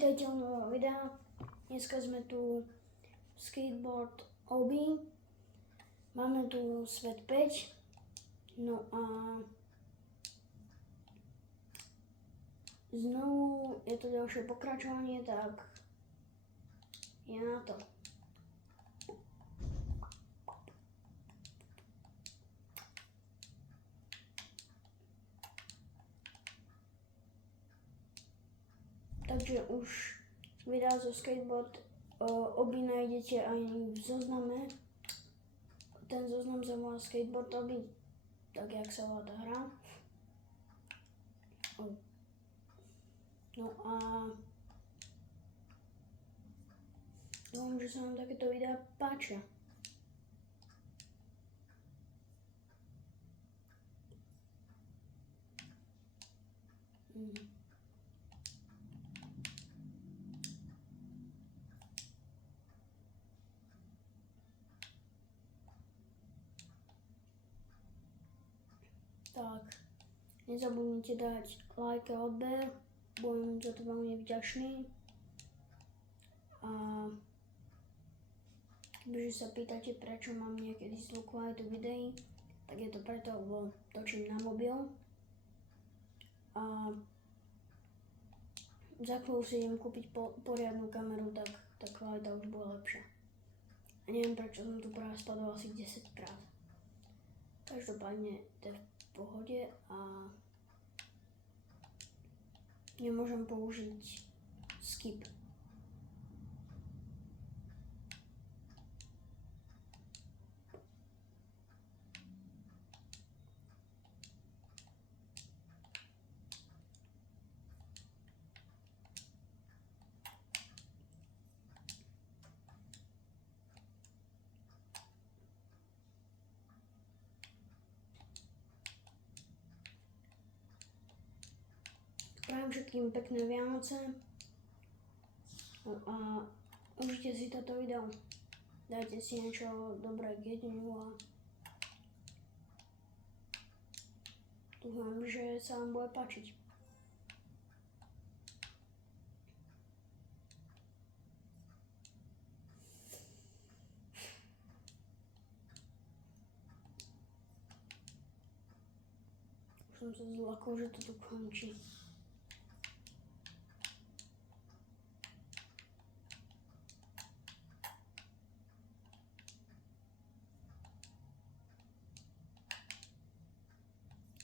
Vítajte u nového videa. Dneska sme tu skateboard Obi. Máme tu svet 5. No a znovu je to ďalšie pokračovanie, tak je na to. Takže už videá zo skateboard Obi nájdete aj v zozname. Ten zoznam sa volá skateboard Obi, tak jak sa volá tá hra. No a dúfam, že sa vám takéto videá páčia. Tak, nezabudnite dať like a odber, budem za to veľmi vďačný. A kebyže sa pýtate, prečo mám niekedy zlú kvalitu videí, tak je to preto, lebo točím na mobil. A za chvíľu si idem kúpiť poriadnu kameru, tak tá kvalita už bola lepšia. A neviem, prečo som tu práve spadol asi 10 krát. Každopádne to je v pohode a nemôžem použiť skip. Prajem všetkým pekné Vianoce a užite si toto video. Dajte si niečo dobré k jedeniu a dúfam, že sa vám bude páčiť. Už som sa zlakol, že to tu končí.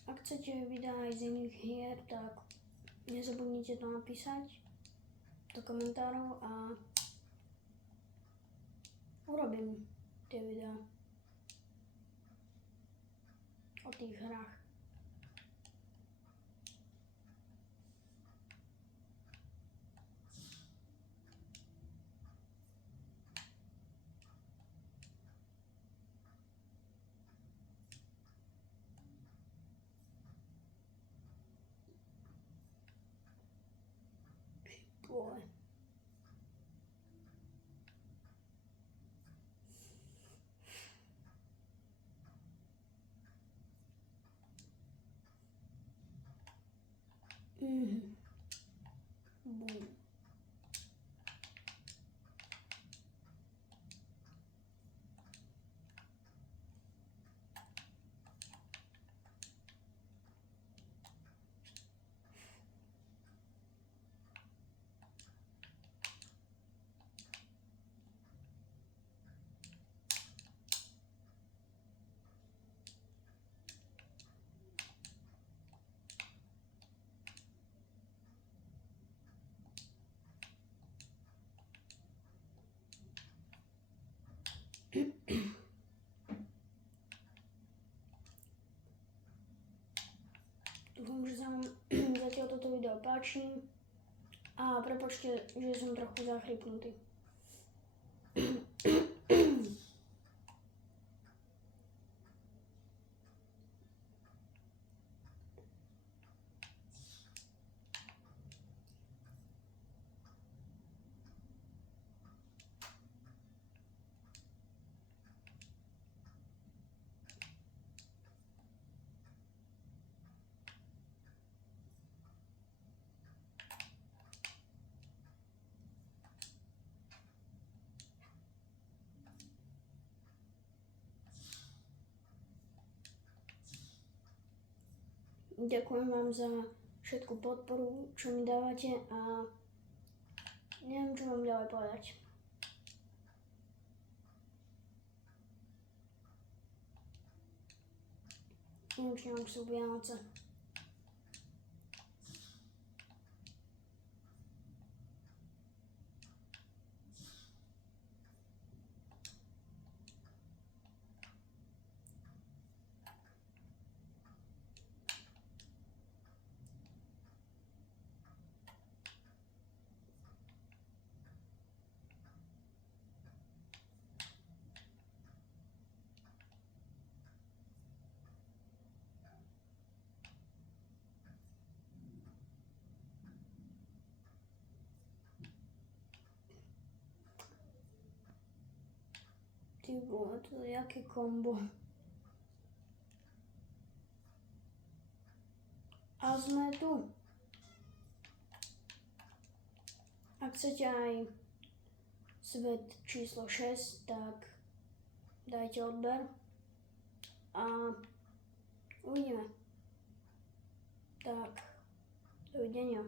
Ak chcete videá aj z iných hier, tak nezabudnite to napísať do komentárov a urobím tie videá o tých hrách. Boy. Boom. Dúfam, že sa vám zatiaľ toto video páči a prepáčte, že som trochu zachrypnutý. ďakujem vám za všetku podporu, čo mi dávate a neviem, čo vám ďalej povedať. Konečne vám sú Vianoce. Ty vole, to je jaké kombo. A sme tu. Ak chcete aj svet číslo 6, tak dajte odber a uvidíme. Tak, dovidenia.